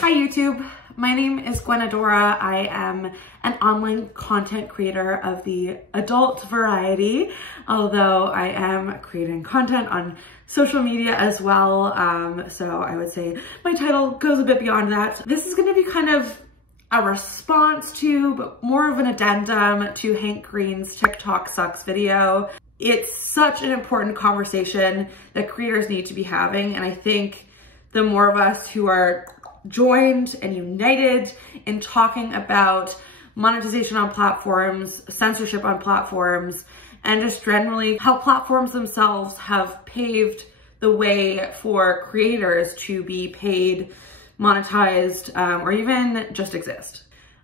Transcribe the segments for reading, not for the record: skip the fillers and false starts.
Hi YouTube, my name is Gwenadora. I am an online content creator of the adult variety, although I am creating content on social media as well. So I would say my title goes a bit beyond that. This is going to be kind of a response to, but more of an addendum to Hank Green's TikTok sucks video. It's such an important conversation that creators need to be having, and I think the more of us who are joined and united in talking about monetization on platforms, censorship on platforms, and just generally how platforms themselves have paved the way for creators to be paid, monetized, or even just exist.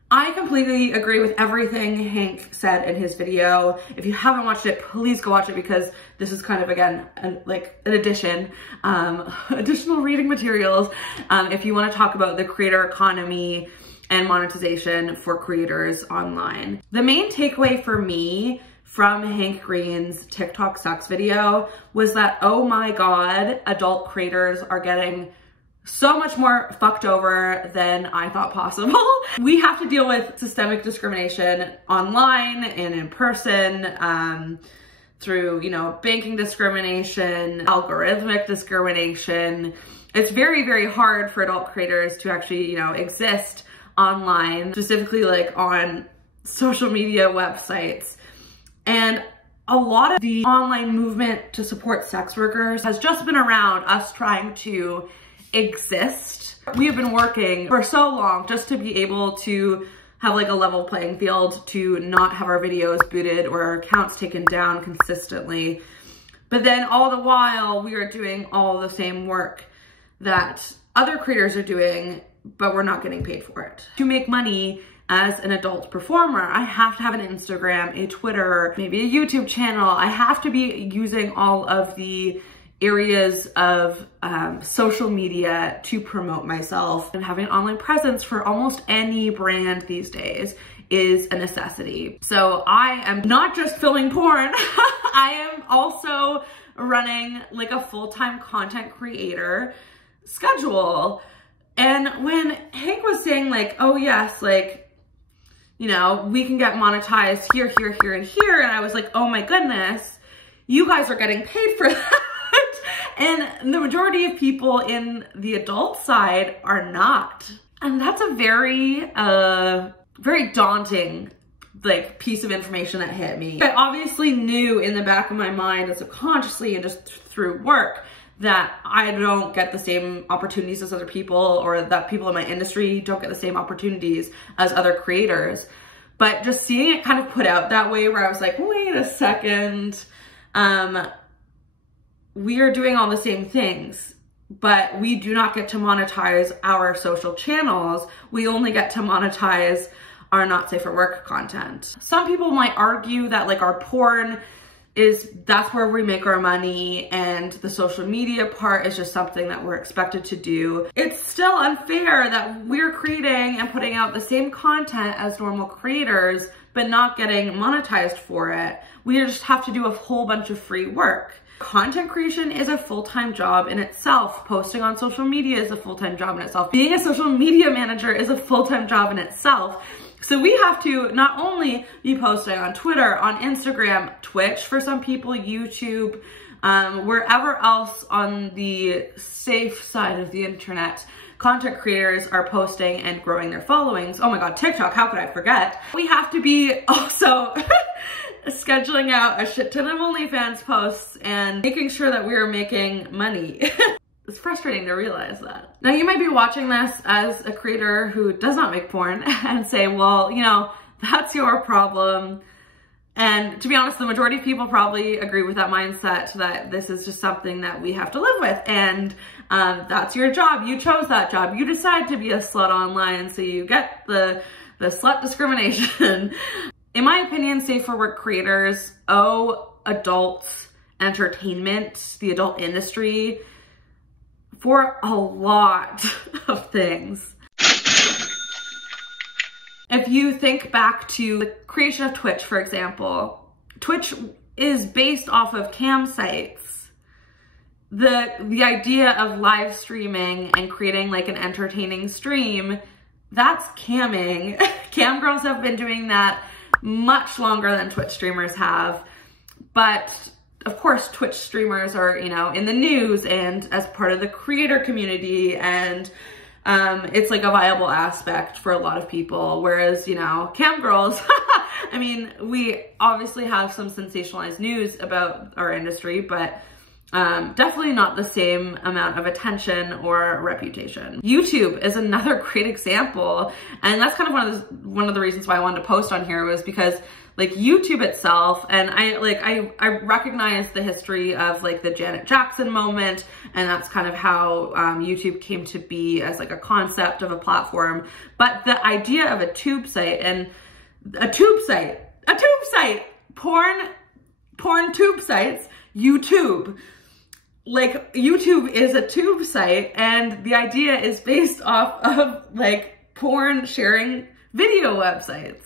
I completely agree with everything Hank said in his video. If you haven't watched it, please go watch it, because this is kind of, again, like an addition, additional reading materials if you want to talk about the creator economy and monetization for creators online. The main takeaway for me from Hank Green's TikTok sucks video was that, oh my God, adult creators are getting so much more fucked over than I thought possible. We have to deal with systemic discrimination online and in person, through, you know, banking discrimination, algorithmic discrimination. It's very, very hard for adult creators to actually, you know, exist online, specifically like on social media websites. And a lot of the online movement to support sex workers has just been around us trying to exist. We have been working for so long just to be able to have like a level playing field, to not have our videos booted or our accounts taken down consistently. But then all the while we are doing all the same work that other creators are doing, but we're not getting paid for it. To make money as an adult performer, I have to have an Instagram, a Twitter, maybe a YouTube channel. I have to be using all of the areas of social media to promote myself, and having an online presence for almost any brand these days is a necessity. So I am not just filming porn, I am also running like a full-time content creator schedule. And when Hank was saying like, oh yes, like, you know, we can get monetized here, here, here, and here, and I was like, oh my goodness, you guys are getting paid for that. And the majority of people in the adult side are not. And that's a very, very daunting like piece of information that hit me. I obviously knew in the back of my mind and subconsciously and just through work that I don't get the same opportunities as other people, or that people in my industry don't get the same opportunities as other creators. But just seeing it kind of put out that way, where I was like, wait a second, we are doing all the same things, but we do not get to monetize our social channels. We only get to monetize our not safe for work content. Some people might argue that like our porn that's where we make our money, and the social media part is just something that we're expected to do. It's still unfair that we're creating and putting out the same content as normal creators, but not getting monetized for it. We just have to do a whole bunch of free work. Content creation is a full-time job in itself. Posting on social media is a full-time job in itself. Being a social media manager is a full-time job in itself. So we have to not only be posting on Twitter, on Instagram, Twitch for some people, YouTube, wherever else on the safe side of the internet, content creators are posting and growing their followings. Oh my God, TikTok, how could I forget? We have to be also scheduling out a shit ton of OnlyFans posts and making sure that we are making money. It's frustrating to realize that. Now you might be watching this as a creator who does not make porn and say, well, you know, that's your problem. And to be honest, the majority of people probably agree with that mindset, that this is just something that we have to live with. And that's your job. You chose that job. You decide to be a slut online, so you get the slut discrimination. In my opinion, safe for work creators owe adult entertainment, the adult industry, for a lot of things. If you think back to the creation of Twitch, for example, Twitch is based off of cam sites. the idea of live streaming and creating like an entertaining stream, that's camming. Cam girls have been doing that much longer than Twitch streamers have. But of course, Twitch streamers are, you know, in the news and as part of the creator community, and it's like a viable aspect for a lot of people. Whereas, you know, cam girls, I mean, we obviously have some sensationalized news about our industry, but definitely not the same amount of attention or reputation. YouTube is another great example, and that's kind of one of the reasons why I wanted to post on here, was because like YouTube itself, and I recognize the history of like the Janet Jackson moment, and that's kind of how YouTube came to be as like a concept of a platform. But the idea of a tube site, and a tube site, porn tube sites, YouTube. Like, YouTube is a tube site, and the idea is based off of like porn sharing video websites.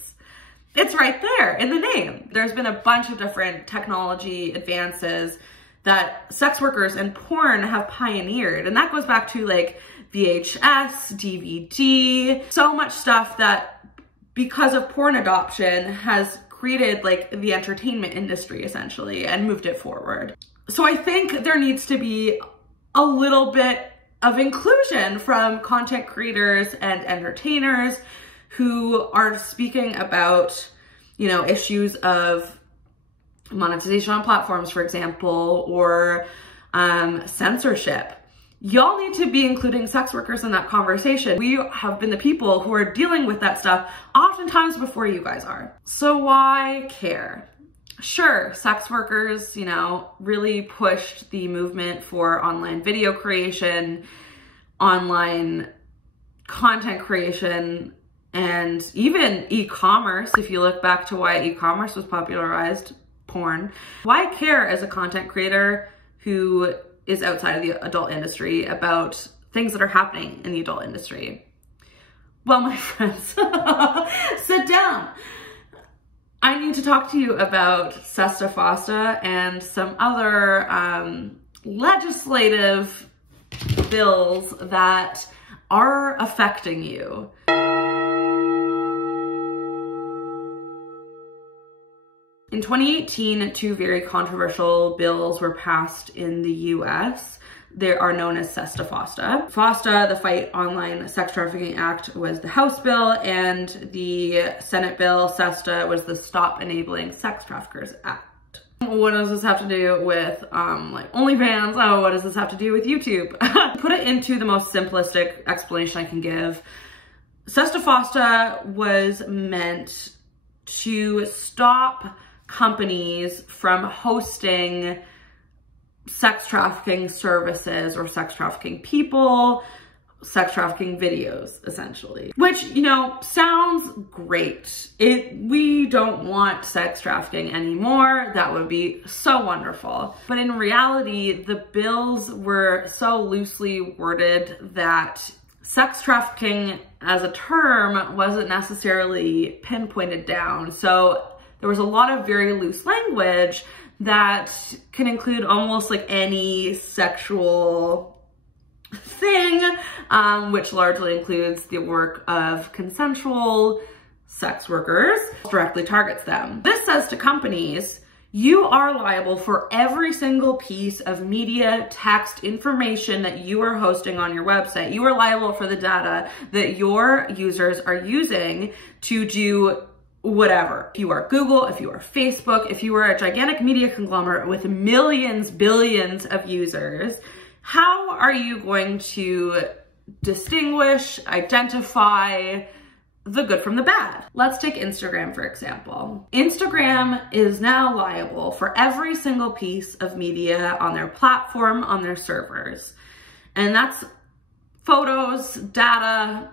It's right there in the name. There's been a bunch of different technology advances that sex workers and porn have pioneered, and that goes back to like VHS, DVD, so much stuff that, because of porn adoption, has created like the entertainment industry essentially and moved it forward. So I think there needs to be a little bit of inclusion from content creators and entertainers who are speaking about, you know, issues of monetization on platforms, for example, or censorship. Y'all need to be including sex workers in that conversation. We have been the people who are dealing with that stuff oftentimes before you guys are. So why care? Sure, sex workers, you know, really pushed the movement for online video creation, online content creation, and even e-commerce. If you look back to why e-commerce was popularized, porn. Why care as a content creator who is outside of the adult industry about things that are happening in the adult industry? Well, my friends, sit down. I need to talk to you about sesta-fosta and some other legislative bills that are affecting you. In 2018, two very controversial bills were passed in the US. They are known as sesta-fosta. FOSTA, the Fight Online Sex Trafficking Act, was the House bill, and the Senate bill, SESTA, was the Stop Enabling Sex Traffickers Act. What does this have to do with like OnlyFans? Oh, what does this have to do with YouTube? Put it into the most simplistic explanation I can give. Sesta-fosta was meant to stop companies from hosting sex trafficking services or sex trafficking people, sex trafficking videos, essentially. Which, you know, sounds great. We don't want sex trafficking anymore. That would be so wonderful. But in reality, the bills were so loosely worded that sex trafficking as a term wasn't necessarily pinpointed down. So there was a lot of very loose language that can include almost like any sexual thing, which largely includes the work of consensual sex workers, directly targets them. This says to companies, you are liable for every single piece of media, text, information that you are hosting on your website. You are liable for the data that your users are using to do whatever. If you are Google, if you are Facebook, if you are a gigantic media conglomerate with millions, billions of users, how are you going to distinguish, identify the good from the bad? Let's take Instagram, for example. Instagram is now liable for every single piece of media on their platform, on their servers. And that's photos, data,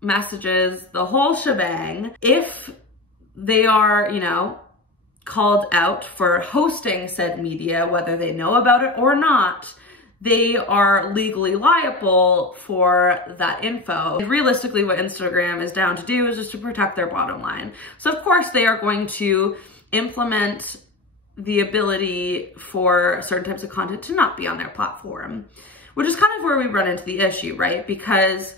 messages, the whole shebang. If they are, you know, called out for hosting said media, whether they know about it or not, they are legally liable for that info. And realistically, what Instagram is down to do is just to protect their bottom line. So of course they are going to implement the ability for certain types of content to not be on their platform, which is kind of where we run into the issue, right? Because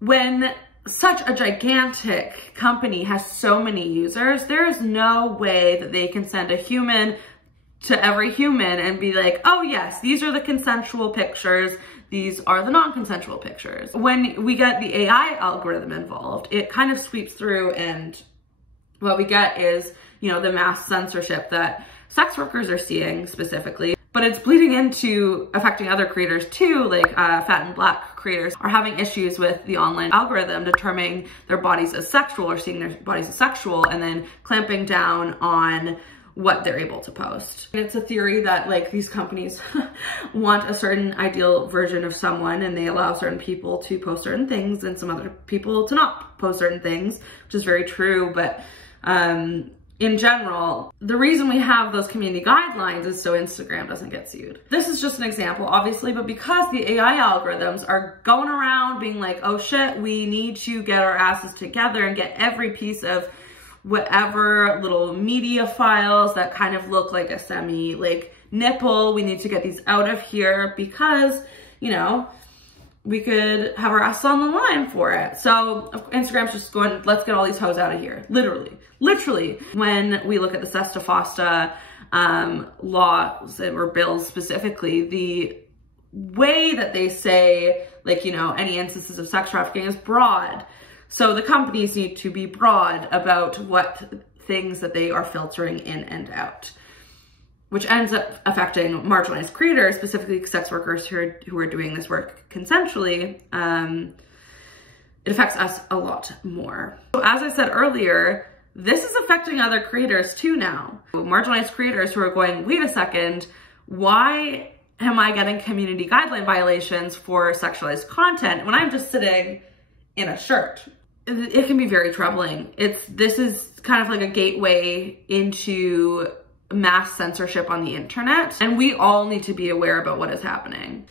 when such a gigantic company has so many users, there is no way that they can send a human to every human and be like, oh yes, these are the consensual pictures, these are the non-consensual pictures. When we get the AI algorithm involved, it kind of sweeps through, and what we get is, you know, the mass censorship that sex workers are seeing specifically, but it's bleeding into affecting other creators too, like fat and black creators are having issues with the online algorithm determining their bodies as sexual or seeing their bodies as sexual and then clamping down on what they're able to post. And it's a theory that like these companies want a certain ideal version of someone, and they allow certain people to post certain things and some other people to not post certain things, which is very true. But in general, the reason we have those community guidelines is so Instagram doesn't get sued. This is just an example, obviously, but because the AI algorithms are going around being like, oh shit, we need to get our asses together and get every piece of whatever little media files that kind of look like a semi like nipple, we need to get these out of here because, you know, we could have our ass on the line for it. So Instagram's just going, let's get all these hoes out of here. Literally. When we look at the sesta-fosta laws or bills specifically, the way that they say, like, you know, any instances of sex trafficking is broad. So the companies need to be broad about what things that they are filtering in and out, which ends up affecting marginalized creators, specifically sex workers who are doing this work consensually. It affects us a lot more. So as I said earlier, this is affecting other creators too now. Marginalized creators who are going, wait a second, why am I getting community guideline violations for sexualized content when I'm just sitting in a shirt? It can be very troubling. This is kind of like a gateway into mass censorship on the internet, and we all need to be aware about what is happening.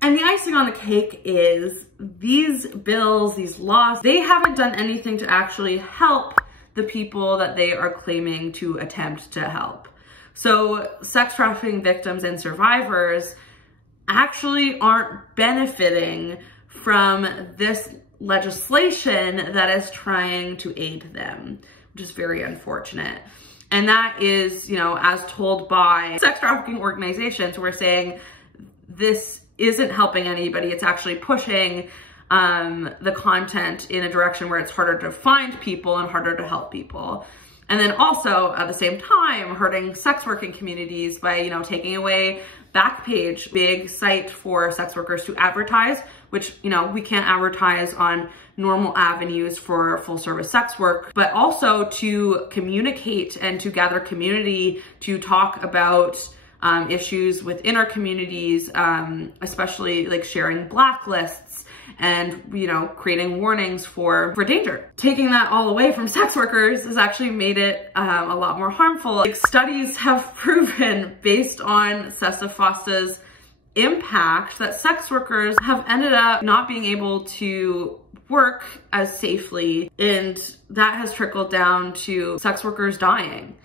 And the icing on the cake is these bills, these laws, they haven't done anything to actually help the people that they are claiming to attempt to help. So sex trafficking victims and survivors actually aren't benefiting from this legislation that is trying to aid them, which is very unfortunate. And that is, you know, as told by sex trafficking organizations who are saying this isn't helping anybody. It's actually pushing the content in a direction where it's harder to find people and harder to help people. And then also at the same time hurting sex working communities by, you know, taking away Backpage, big site for sex workers to advertise, which, you know, we can't advertise on normal avenues for full service sex work, but also to communicate and to gather community, to talk about issues within our communities, especially like sharing blacklists and, you know, creating warnings for danger. Taking that all away from sex workers has actually made it a lot more harmful. Like, studies have proven, based on sesta-fosta's impact, that sex workers have ended up not being able to work as safely, and that has trickled down to sex workers dying.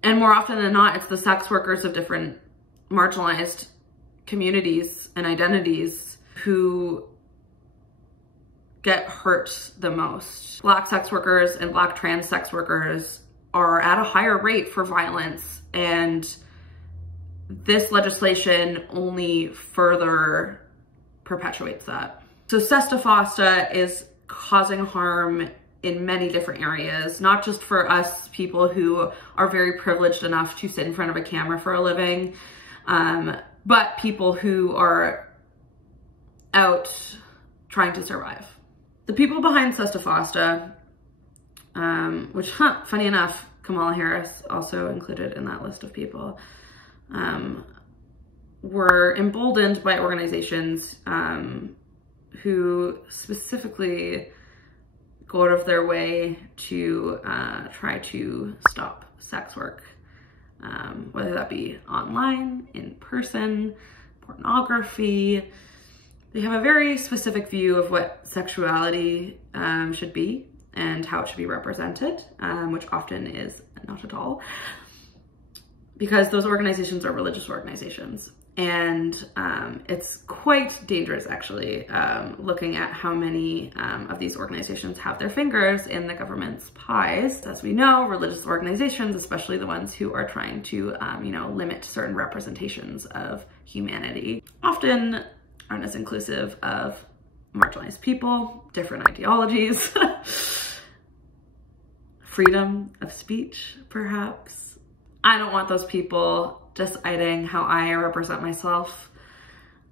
And more often than not, it's the sex workers of different marginalized communities and identities who get hurt the most. Black sex workers and Black trans sex workers are at a higher rate for violence, and this legislation only further perpetuates that. So sesta-fosta is causing harm in many different areas, not just for us people who are very privileged enough to sit in front of a camera for a living, but people who are out trying to survive. The people behind sesta-fosta, which, funny enough, Kamala Harris also included in that list of people, were emboldened by organizations who specifically go out of their way to try to stop sex work, whether that be online, in person, pornography. They have a very specific view of what sexuality should be and how it should be represented, which often is not at all, because those organizations are religious organizations. And it's quite dangerous, actually, looking at how many of these organizations have their fingers in the government's pies. As we know, religious organizations, especially the ones who are trying to, limit certain representations of humanity, often aren't as inclusive of marginalized people, different ideologies, freedom of speech, perhaps. I don't want those people deciding how I represent myself.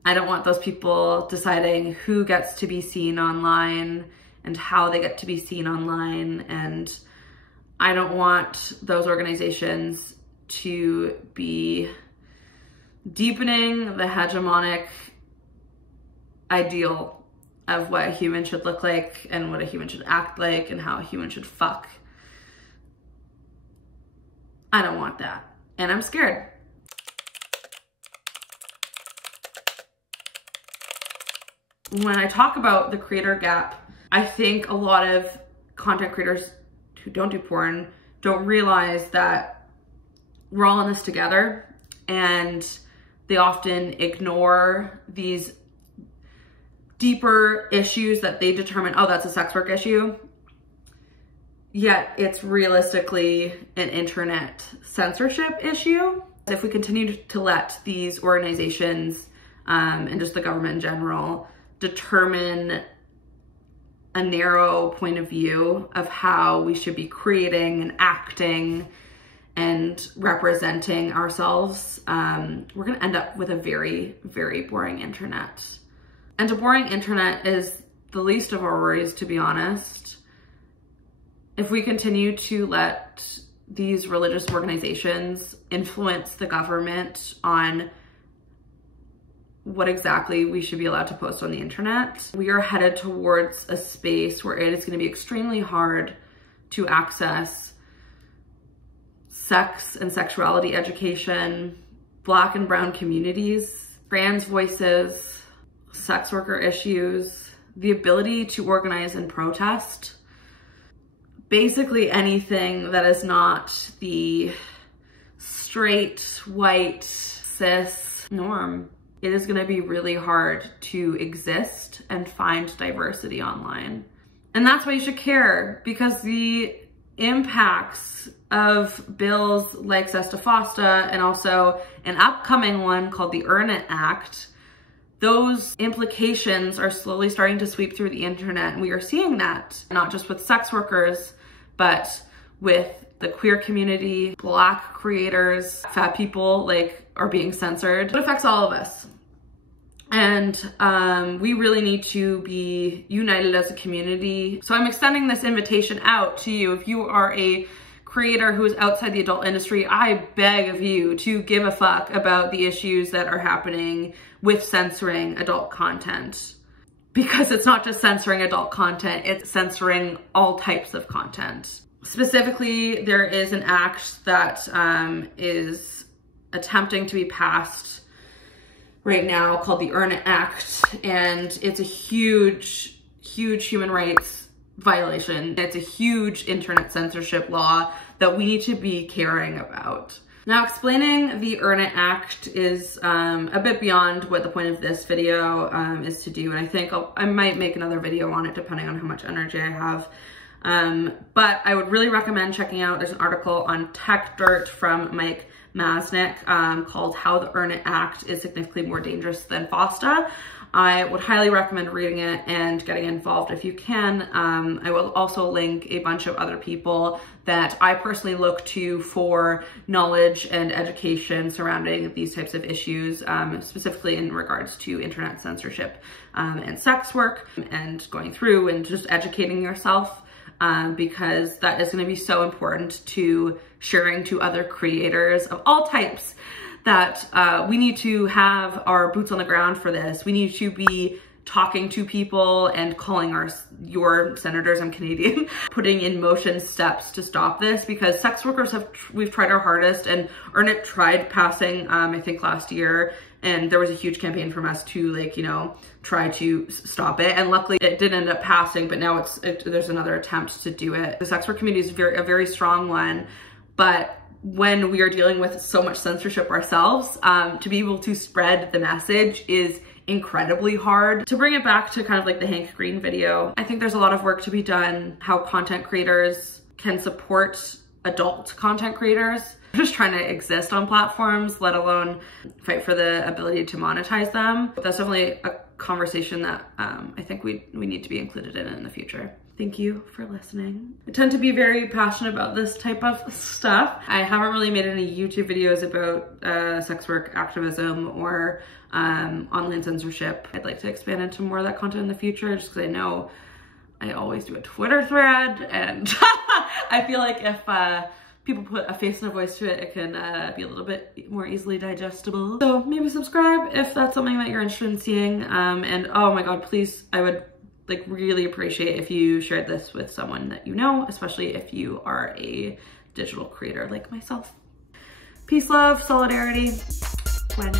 I don't want those people deciding who gets to be seen online and how they get to be seen online. And I don't want those organizations to be deepening the hegemonic ideal of what a human should look like and what a human should act like and how a human should fuck. I don't want that. And I'm scared. When I talk about the creator gap, I think a lot of content creators who don't do porn don't realize that we're all in this together, and they often ignore these deeper issues that they determine, oh, that's a sex work issue. Yet it's realistically an internet censorship issue. If we continue to let these organizations and just the government in general determine a narrow point of view of how we should be creating and acting and representing ourselves, we're gonna end up with a very, very boring internet. And a boring internet is the least of our worries, to be honest. If we continue to let these religious organizations influence the government on what exactly we should be allowed to post on the internet, we are headed towards a space where it is going to be extremely hard to access sex and sexuality education, Black and brown communities, trans voices, sex worker issues, the ability to organize and protest. Basically anything that is not the straight, white, cis norm. It is going to be really hard to exist and find diversity online. And that's why you should care, because the impacts of bills like sesta-fosta and also an upcoming one called the Earn It Act, those implications are slowly starting to sweep through the internet. And we are seeing that not just with sex workers, but with the queer community, Black creators, fat people are being censored. It affects all of us. And we really need to be united as a community. So I'm extending this invitation out to you. If you are a creator who is outside the adult industry, I beg of you to give a fuck about the issues that are happening with censoring adult content. Because it's not just censoring adult content, it's censoring all types of content. Specifically, there is an act that is attempting to be passed right now called the Earn It Act, and it's a huge, huge human rights violation. It's a huge internet censorship law that we need to be caring about. Now, explaining the Earn It Act is a bit beyond what the point of this video is to do, and I think I might make another video on it depending on how much energy I have. But I would really recommend checking out, there's an article on Tech Dirt from Mike Masnick called How the Earn It Act is Significantly More Dangerous Than FOSTA. I would highly recommend reading it and getting involved if you can. I will also link a bunch of other people that I personally look to for knowledge and education surrounding these types of issues, specifically in regards to internet censorship and sex work, and going through and just educating yourself. Because that is going to be so important to sharing to other creators of all types, that we need to have our boots on the ground for this. We need to be talking to people and calling your senators, I'm Canadian, putting in motion steps to stop this, because sex workers we've tried our hardest, and Earn It tried passing, I think last year, And there was a huge campaign from us to, like, you know, try to stop it. And luckily it did end up passing, but now there's another attempt to do it. The sex work community is a very strong one, but when we are dealing with so much censorship ourselves, to be able to spread the message is incredibly hard. To bring it back to kind of like the Hank Green video, I think there's a lot of work to be done how content creators can support adult content creators. They're just trying to exist on platforms, let alone fight for the ability to monetize them. But that's definitely a conversation that I think we need to be included in the future. Thank you for listening. I tend to be very passionate about this type of stuff. I haven't really made any YouTube videos about sex work activism or online censorship. I'd like to expand into more of that content in the future, just because I know I always do a Twitter thread, and I feel like if people put a face and a voice to it, it can be a little bit more easily digestible. So maybe subscribe if that's something that you're interested in seeing. And oh my God, please, I would like really appreciate if you shared this with someone that you know, especially if you are a digital creator like myself. Peace, love, solidarity, Gwen.